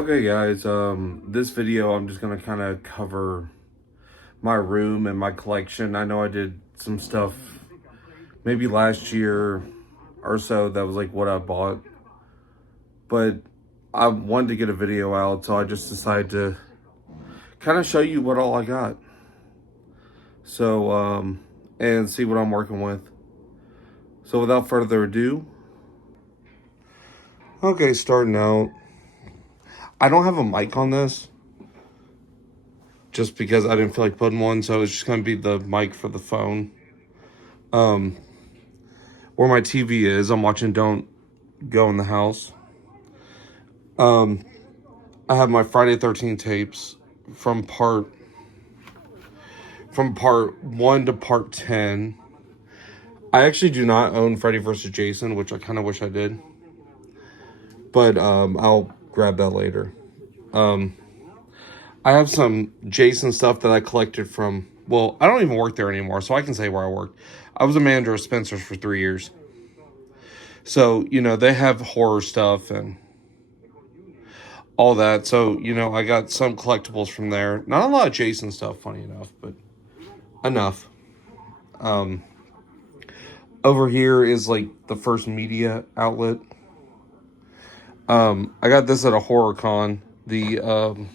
Okay guys, this video I'm just gonna kind of cover my room and my collection. I know I did some stuff maybe last year or so that was like what I bought, but I wanted to get a video out, so I just decided to kind of show you what all I got. So, and see what I'm working with. So without further ado, okay, starting out, I don't have a mic on this just because I didn't feel like putting one, so it's just gonna be the mic for the phone. Where my TV is, I'm watching Don't Go in the House. I have my Friday 13 tapes from part 1 to part 10. I actually do not own Freddy vs. Jason, which I kind of wish I did. But I'll grab that later. I have some Jason stuff that I collected from, well, I don't even work there anymore, so I can say where I worked. I was a manager of Spencer's for 3 years. So, they have horror stuff and all that. So, I got some collectibles from there. Not a lot of Jason stuff, funny enough, but enough. Over here is like the first media outlet. I got this at a horror con. The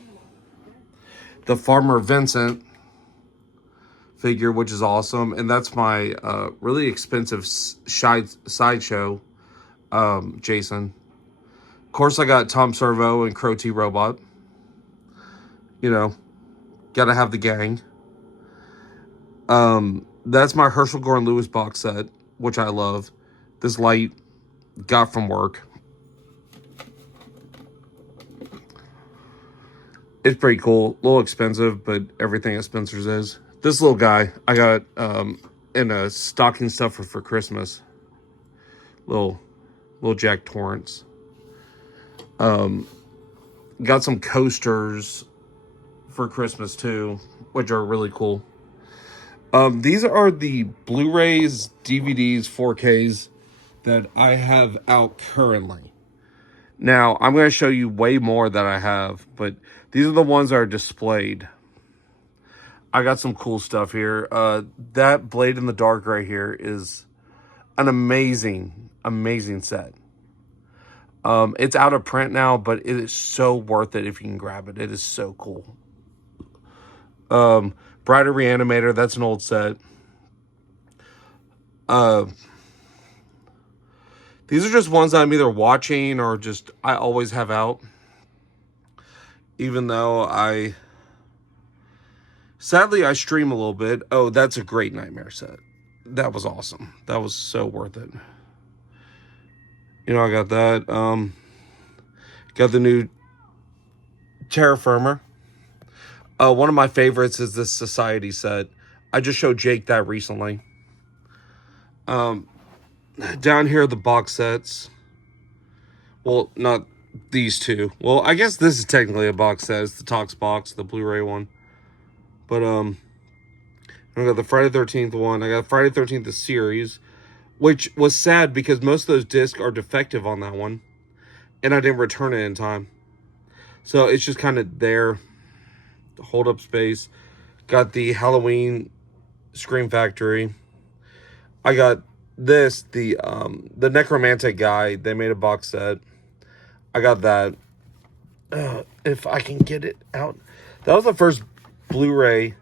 Farmer Vincent figure, which is awesome. And that's my really expensive sideshow Jason. Of course, I got Tom Servo and Crow T Robot. Gotta have the gang. That's my Herschel Gordon Lewis box set, which I love. This light got from work. It's pretty cool. A little expensive, but everything at Spencer's is. This little guy I got in a stocking stuffer for Christmas. Little Jack Torrance. Got some coasters for Christmas too, which are really cool. These are the Blu-rays, DVDs, 4Ks that I have out currently. Now, I'm going to show you way more that I have, but these are the ones that are displayed. I got some cool stuff here. That Blade in the Dark right here is an amazing, amazing set. It's out of print now, but it is so worth it if you can grab it. It is so cool. Brighter Reanimator, that's an old set. These are just ones that I'm either watching or just I always have out. Even though sadly I stream a little bit. Oh, that's a great Nightmare set. That was awesome. That was so worth it. I got that. Got the new Terra Firma. One of my favorites is this Society set. I just showed Jake that recently. Down here are the box sets. Well, not these two. Well, I guess this is technically a box set. It's the Tox box, the Blu-ray one. But I got the Friday 13th one. I got Friday 13th the series, which was sad because most of those discs are defective on that one, and I didn't return it in time. So it's just kind of there. Hold up space. Got the Halloween Scream Factory. I got this, the Necromantic guy. They made a box set. I got that. If I can get it out. That was the first Blu-ray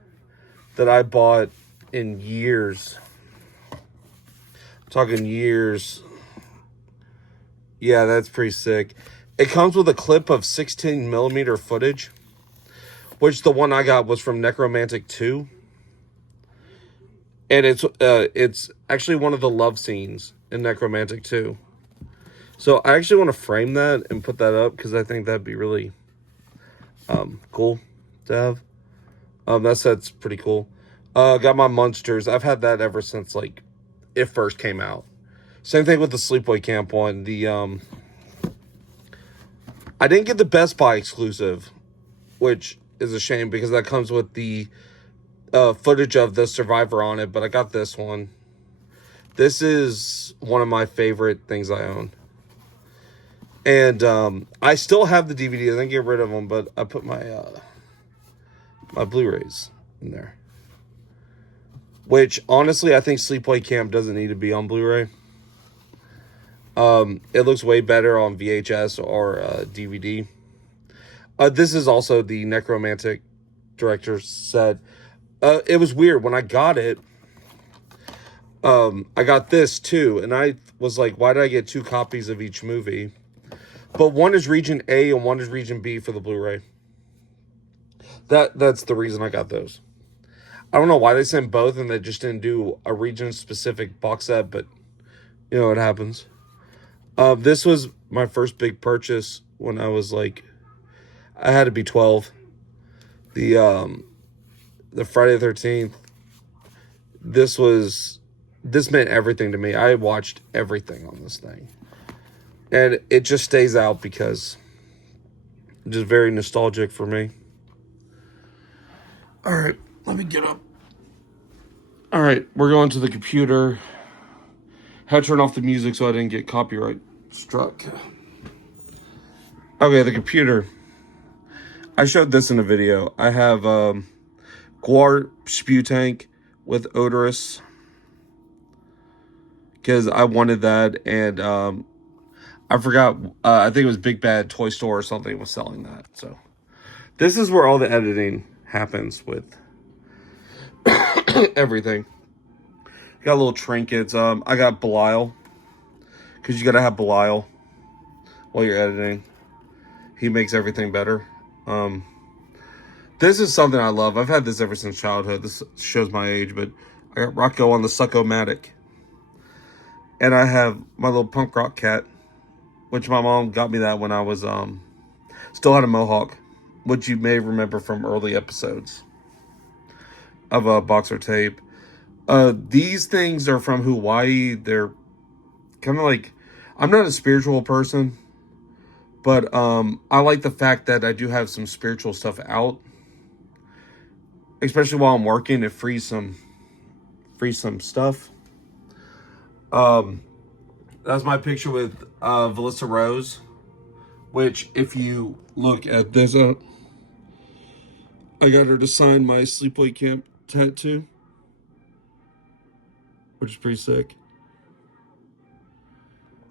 that I bought in years. I'm talking years. Yeah, that's pretty sick. It comes with a clip of 16mm footage, which the one I got was from Necromantic 2. And it's actually one of the love scenes in Necromantic 2. So I actually want to frame that and put that up because I think that'd be really cool to have. That set's pretty cool. Got my Munsters. I've had that ever since like it first came out. Same thing with the Sleepaway Camp one. I didn't get the Best Buy exclusive, which is a shame because that comes with the footage of the Survivor on it, but I got this one. This is one of my favorite things I own. And I still have the DVD. I didn't get rid of them, but I put my my Blu-rays in there. Which, honestly, I think Sleepaway Camp doesn't need to be on Blu-ray. It looks way better on VHS or DVD. This is also the Necromantic director said. It was weird. When I got it, I got this too. And I was like, why did I get 2 copies of each movie? But one is region A and one is region B for the Blu-ray. That's the reason I got those. I don't know why they sent both and they just didn't do a region-specific box set, but you know, it happens. This was my first big purchase when I was like, I had to be 12. The Friday the 13th. This meant everything to me. I watched everything on this thing. And it just stays out because it's just very nostalgic for me. All right, let me get up. All right, we're going to the computer. Had to turn off the music so I didn't get copyright struck. Okay, the computer. I showed this in a video. I have Guar Spew Tank with Odorous. Because I wanted that, and I forgot, I think it was Big Bad Toy Store or something was selling that. So this is where all the editing happens with everything. Got little trinkets. I got Belial, because you got to have Belial while you're editing. He makes everything better. This is something I love. I've had this ever since childhood. This shows my age, but I got Rocco on the Suck-O-Matic. And I have my little punk rock cat, which my mom got me that when I was, still had a mohawk, which you may remember from early episodes of a Boxer Tape. These things are from Hawaii. They're kind of like, I'm not a spiritual person, but I like the fact that I do have some spiritual stuff out, especially while I'm working. It frees some stuff. That's my picture with Valissa Rose, which if you look at this, I got her to sign my Sleepaway Camp tattoo, which is pretty sick.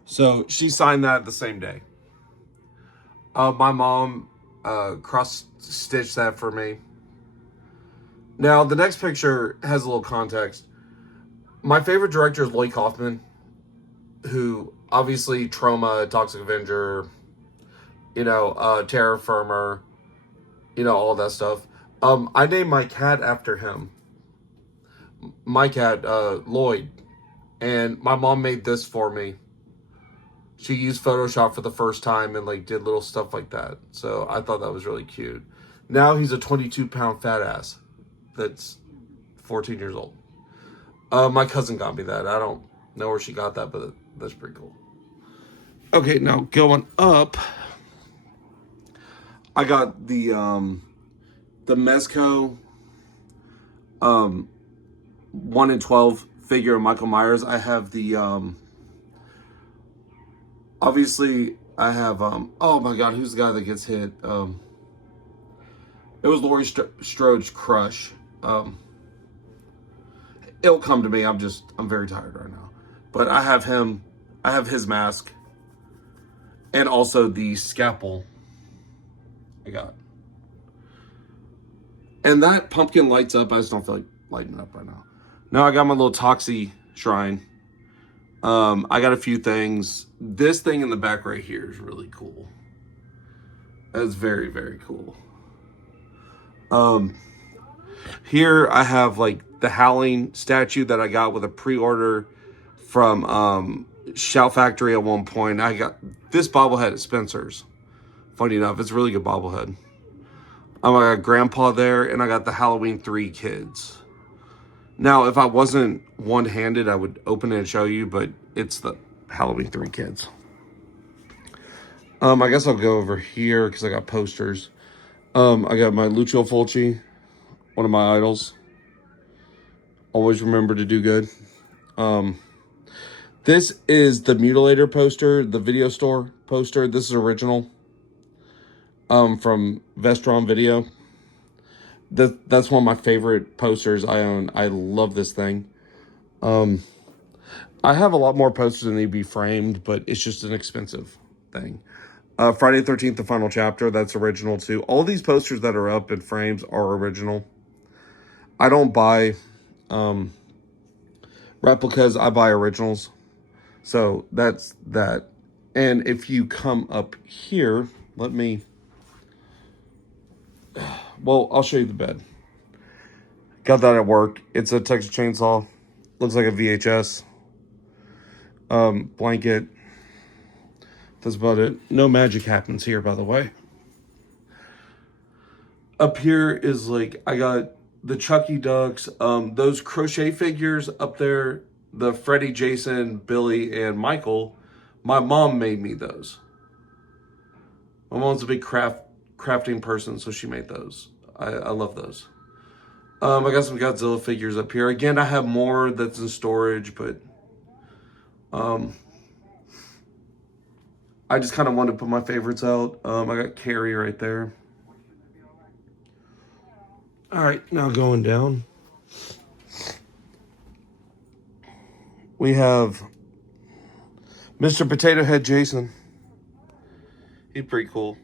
So she signed that the same day. My mom cross-stitched that for me. Now, the next picture has a little context. My favorite director is Lloyd Kaufman, who obviously Trauma, Toxic Avenger, you know, Terra Firma, you know, all that stuff. I named my cat after him. My cat, Lloyd. And my mom made this for me. She used Photoshop for the first time and like did little stuff like that. So I thought that was really cute. Now he's a 22-pound fat ass that's 14 years old. My cousin got me that. I don't know where she got that, but that's pretty cool. Okay, now going up, I got the Mezco 1 in 12 figure of Michael Myers. I have the obviously I have oh my god, who's the guy that gets hit? It was Laurie Strode's crush. It'll come to me. I'm very tired right now. But I have him. I have his mask. And also the scalpel I got. And that pumpkin lights up. I just don't feel like lighting it up right now. Now I got my little Toxie shrine. I got a few things. This thing in the back right here is really cool. That's very, very cool. Here I have like the Howling statue that I got with a pre-order from Shout Factory at one point. I got this bobblehead at Spencer's. Funny enough, it's a really good bobblehead. I got Grandpa there, and I got the Halloween 3 kids. Now, if I wasn't one-handed, I would open it and show you, but it's the Halloween 3 kids. I guess I'll go over here because I got posters. I got my Lucio Fulci, one of my idols. Always remember to do good. This is the Mutilator poster, the video store poster. This is original. From Vestron Video. That's one of my favorite posters I own. I love this thing. I have a lot more posters than need to be framed, but it's just an expensive thing. Friday the 13th, the final chapter, that's original too. All these posters that are up in frames are original. I don't buy replicas, I buy originals. So that's that. And if you come up here, let me... Well, I'll show you the bed. Got that at work. It's a Texas Chainsaw. Looks like a VHS. Blanket. That's about it. No magic happens here, by the way. Up here is like, I got the Chucky ducks. Those crochet figures up there, the Freddy, Jason, Billy, and Michael. My mom made me those. My mom's a big crafting person, so she made those. I love those. I got some Godzilla figures up here. Again, I have more that's in storage, but I just kind of wanted to put my favorites out. I got Carrie right there. All right, now going down. We have Mr. Potato Head Jason. He's pretty cool.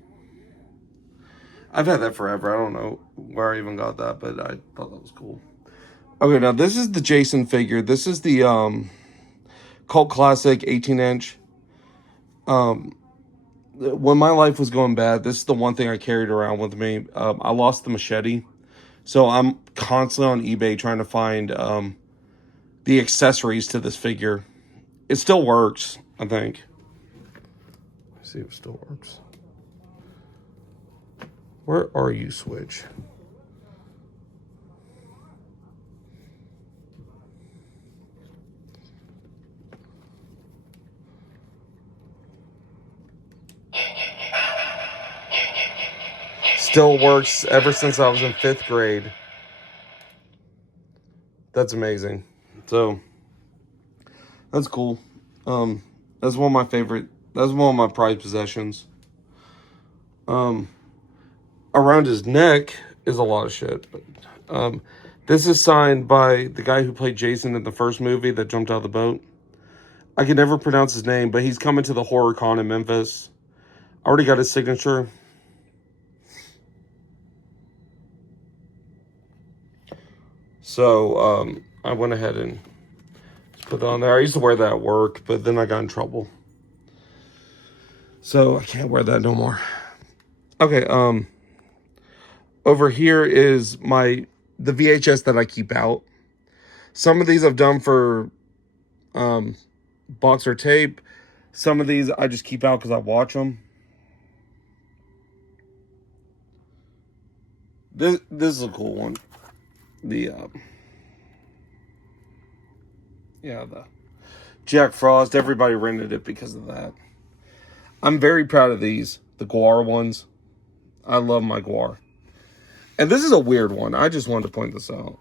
I've had that forever. I don't know where I even got that, but I thought that was cool. Okay, now this is the Jason figure. This is the cult classic 18-inch. When my life was going bad, this is the one thing I carried around with me. I lost the machete. So I'm constantly on eBay trying to find the accessories to this figure. It still works, I think. Let's see if it still works. Where are you, Switch? Still works ever since I was in 5th grade. That's amazing. So, that's cool. That's one of my favorite, that's one of my prized possessions. Around his neck is a lot of shit. But, this is signed by the guy who played Jason in the first movie that jumped out of the boat. I can never pronounce his name, but he's coming to the Horror Con in Memphis. I already got his signature. So, I went ahead and put it on there. I used to wear that at work, but then I got in trouble. So, I can't wear that no more. Okay, over here is the VHS that I keep out. Some of these I've done for box or tape. Some of these I just keep out because I watch them. This is a cool one. The Jack Frost. Everybody rented it because of that. I'm very proud of these, the Gwar ones. I love my Gwar. And this is a weird one. I just wanted to point this out.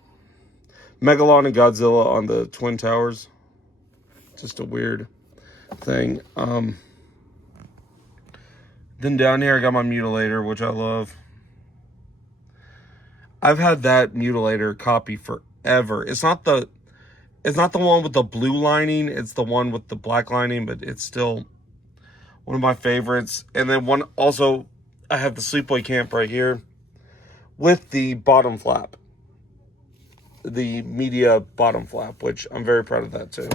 Megalon and Godzilla on the Twin Towers. Just a weird thing. Then down here I got my Mutilator, which I love. I've had that Mutilator copy forever. It's not the one with the blue lining. It's the one with the black lining, but it's still one of my favorites. And then I have the Sleepaway Camp right here with the bottom flap. The media bottom flap, which I'm very proud of that too.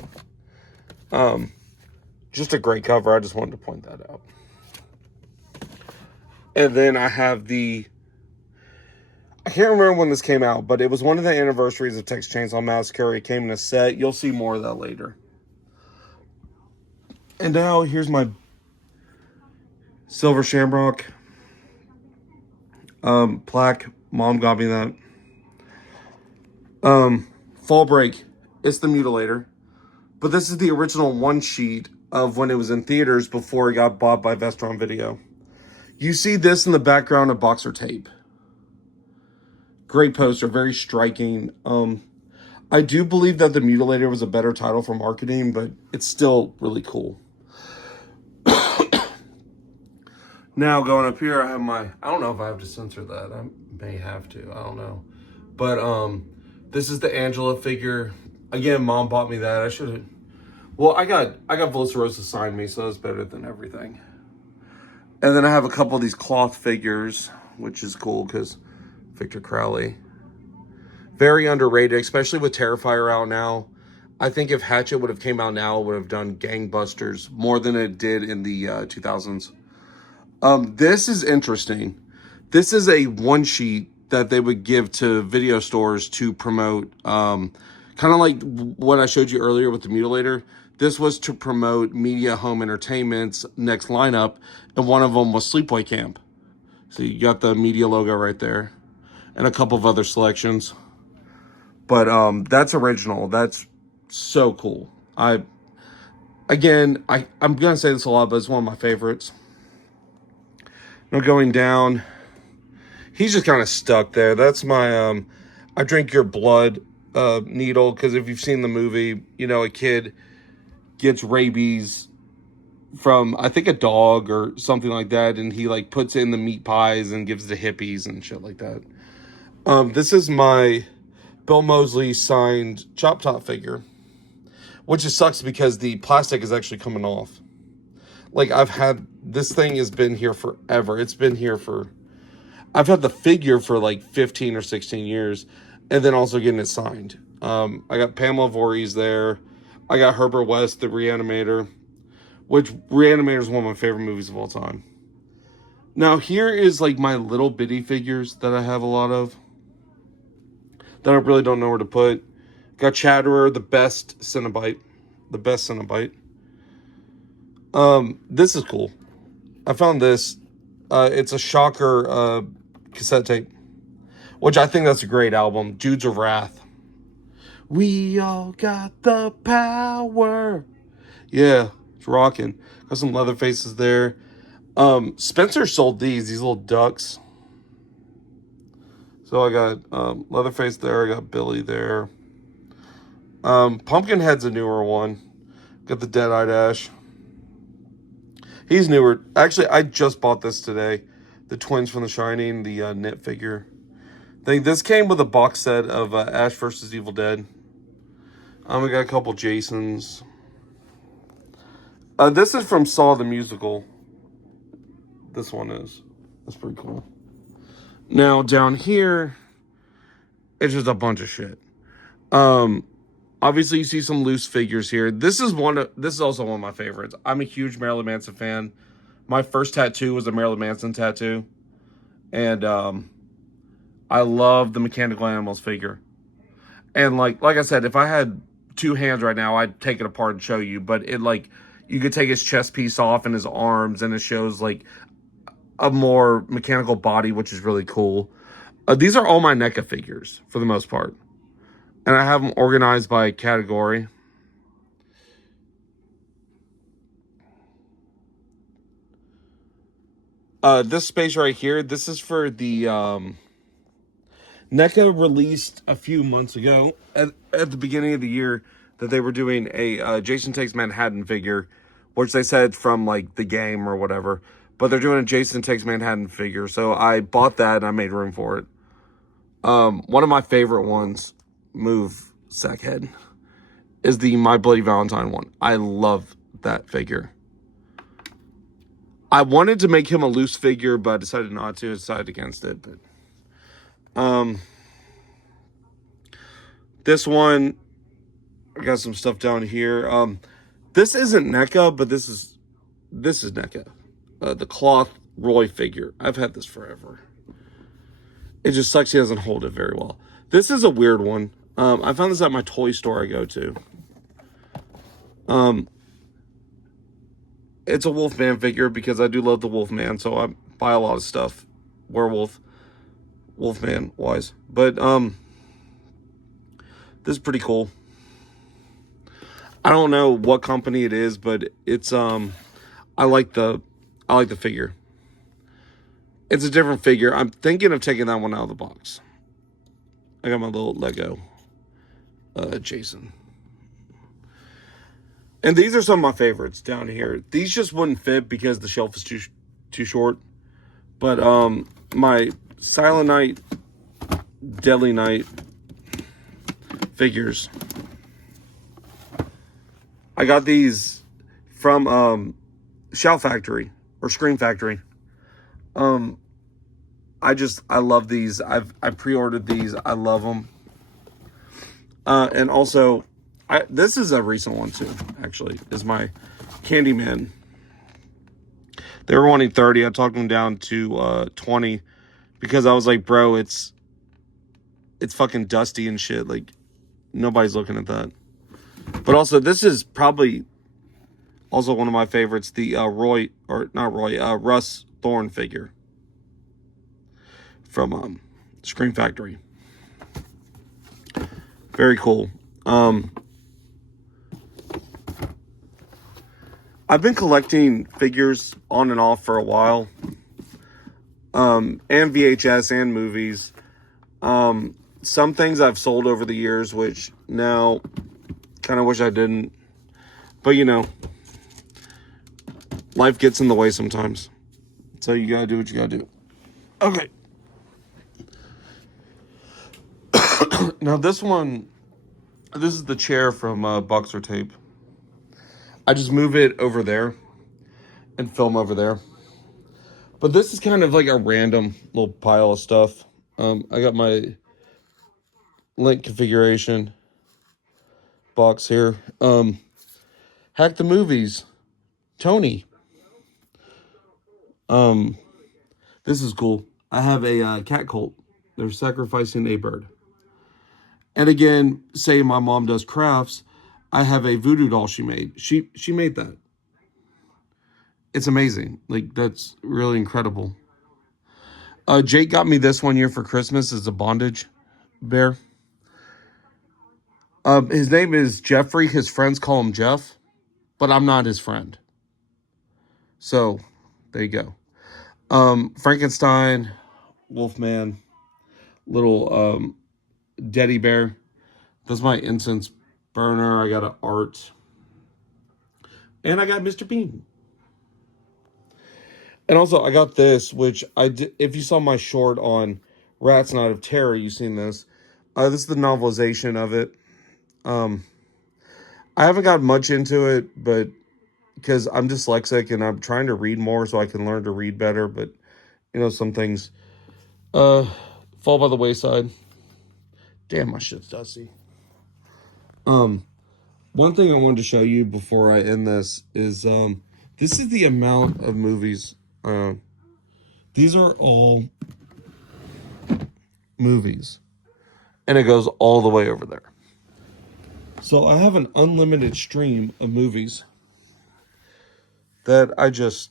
Just a great cover. I just wanted to point that out. And then I have I can't remember when this came out, but it was one of the anniversaries of Texas Chainsaw Massacre. It came in a set. You'll see more of that later. And now here's my Silver Shamrock plaque. Mom got me that. Fall Break. It's the Mutilator. But this is the original one sheet of when it was in theaters before it got bought by Vestron Video. You see this in the background of Boxer Tape. Great poster, very striking. I do believe that The Mutilator was a better title for marketing, but it's still really cool. Now, going up here, I have my... I don't know if I have to censor that. I may have to. I don't know. But, this is the Angela figure. Again, Mom bought me that. I should have... Well, I got Volcerosa signed me, so that's better than everything. And then I have a couple of these cloth figures, which is cool because Victor Crowley. Very underrated, especially with Terrifier out now. I think if Hatchet would have came out now, it would have done gangbusters more than it did in the 2000s. This is interesting. This is a one sheet that they would give to video stores to promote, kind of like what I showed you earlier with the Mutilator. This was to promote Media Home Entertainment's next lineup, and one of them was Sleepaway Camp. So you got the Media logo right there, and a couple of other selections. But that's original. That's so cool. I'm gonna say this a lot, but it's one of my favorites. Now going down, he's just kind of stuck there. That's my I drink your blood needle, because if you've seen the movie, you know, a kid gets rabies from, I think, a dog or something like that, and he like puts in the meat pies and gives it to hippies and shit like that. This is my Bill Moseley signed Chop Top figure, which just sucks because the plastic is actually coming off. Like, this thing has been here forever. It's been here I've had the figure for like 15 or 16 years, and then also getting it signed. I got Pamela Voorhees there. I got Herbert West, the Reanimator, which Reanimator is one of my favorite movies of all time. Now, here is like my little bitty figures that I have a lot of that I really don't know where to put. Got Chatterer, the best Cenobite. This is cool. I found this. It's a Shocker cassette tape, which I think that's a great album. Dudes of Wrath. We all got the power. Yeah, it's rocking. Got some Leatherfaces there. Spencer sold these little ducks. So I got Leatherface there. I got Billy there. Pumpkinhead's a newer one. Got the Dead-Eyed Ash. He's newer. Actually, I just bought this today. The twins from The Shining, the knit figure. This came with a box set of Ash vs. Evil Dead. We got a couple Jasons. This is from Saw the Musical. This one is. That's pretty cool. Now, down here, it's just a bunch of shit. Obviously, you see some loose figures here. This is also one of my favorites. I'm a huge Marilyn Manson fan. My first tattoo was a Marilyn Manson tattoo. And I love the Mechanical Animals figure. And like I said, if I had two hands right now, I'd take it apart and show you. But you could take his chest piece off and his arms, and it shows like a more mechanical body, which is really cool. These are all my NECA figures for the most part. And I have them organized by category. This space right here, this is for the NECA released a few months ago at the beginning of the year that they were doing a Jason Takes Manhattan figure, which they said from like the game or whatever. But they're doing a Jason Takes Manhattan figure, so I bought that and I made room for it. One of my favorite ones, Move Sackhead, is the My Bloody Valentine one. I love that figure. I wanted to make him a loose figure, but I decided not to. I decided against it. But this one, I got some stuff down here. This isn't NECA, but this is NECA. The cloth Roy figure. I've had this forever. It just sucks he doesn't hold it very well. This is a weird one. I found this at my toy store I go to. It's a Wolfman figure because I do love the Wolfman, so I buy a lot of stuff. Werewolf, Wolfman wise. But this is pretty cool. I don't know what company it is, but it's I like the figure. It's a different figure. I'm thinking of taking that one out of the box. I got my little Lego. Jason. And these are some of my favorites down here. These just wouldn't fit because the shelf is too short. But my Silent Night, Deadly Night figures. I got these from Shout Factory or Scream Factory. I love these. I pre-ordered these. I love them. And also, this is a recent one too, actually, is my Candyman. They were wanting 30. I talked them down to 20 because I was like, bro, it's fucking dusty and shit. Like, nobody's looking at that. But also, this is probably also one of my favorites, the Russ Thorn figure from Scream Factory. Very cool. I've been collecting figures on and off for a while. And VHS and movies. Some things I've sold over the years, which now kind of wish I didn't. But, you know, life gets in the way sometimes. So you gotta do what you gotta do. Okay. Now this is the chair from Boxer Tape. I just move it over there and film over there. But this is kind of like a random little pile of stuff. I got my link configuration box here. Hack the Movies. Tony. This is cool. I have a cat cult. They're sacrificing a bird. And again, say my mom does crafts, I have a voodoo doll she made. She made that. It's amazing. Like, that's really incredible. Jake got me this one year for Christmas as a bondage bear. His name is Jeffrey. His friends call him Jeff, but I'm not his friend. So, there you go. Frankenstein, Wolfman, little Teddy bear. That's my incense burner. I got an art. And I got Mr. Bean. And also, I got this, which I did. If you saw my short on Rat's Night of Terror, you've seen this. This is the novelization of it. I haven't got much into it, but because I'm dyslexic and I'm trying to read more so I can learn to read better. But, you know, some things fall by the wayside. Damn, my shit's dusty. One thing I wanted to show you before I end this is this is the amount of movies. These are all movies, and it goes all the way over there. So I have an unlimited stream of movies that I just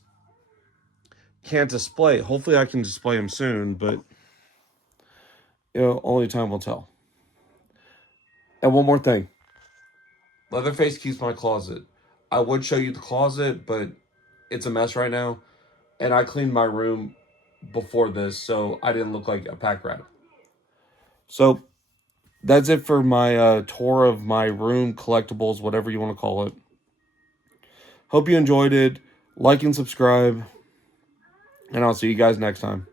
can't display. Hopefully I can display them soon, but you know, only time will tell. And one more thing. Leatherface keeps my closet. I would show you the closet, but it's a mess right now. And I cleaned my room before this, so I didn't look like a pack rat. So that's it for my tour of my room, collectibles, whatever you want to call it. Hope you enjoyed it. Like and subscribe. And I'll see you guys next time.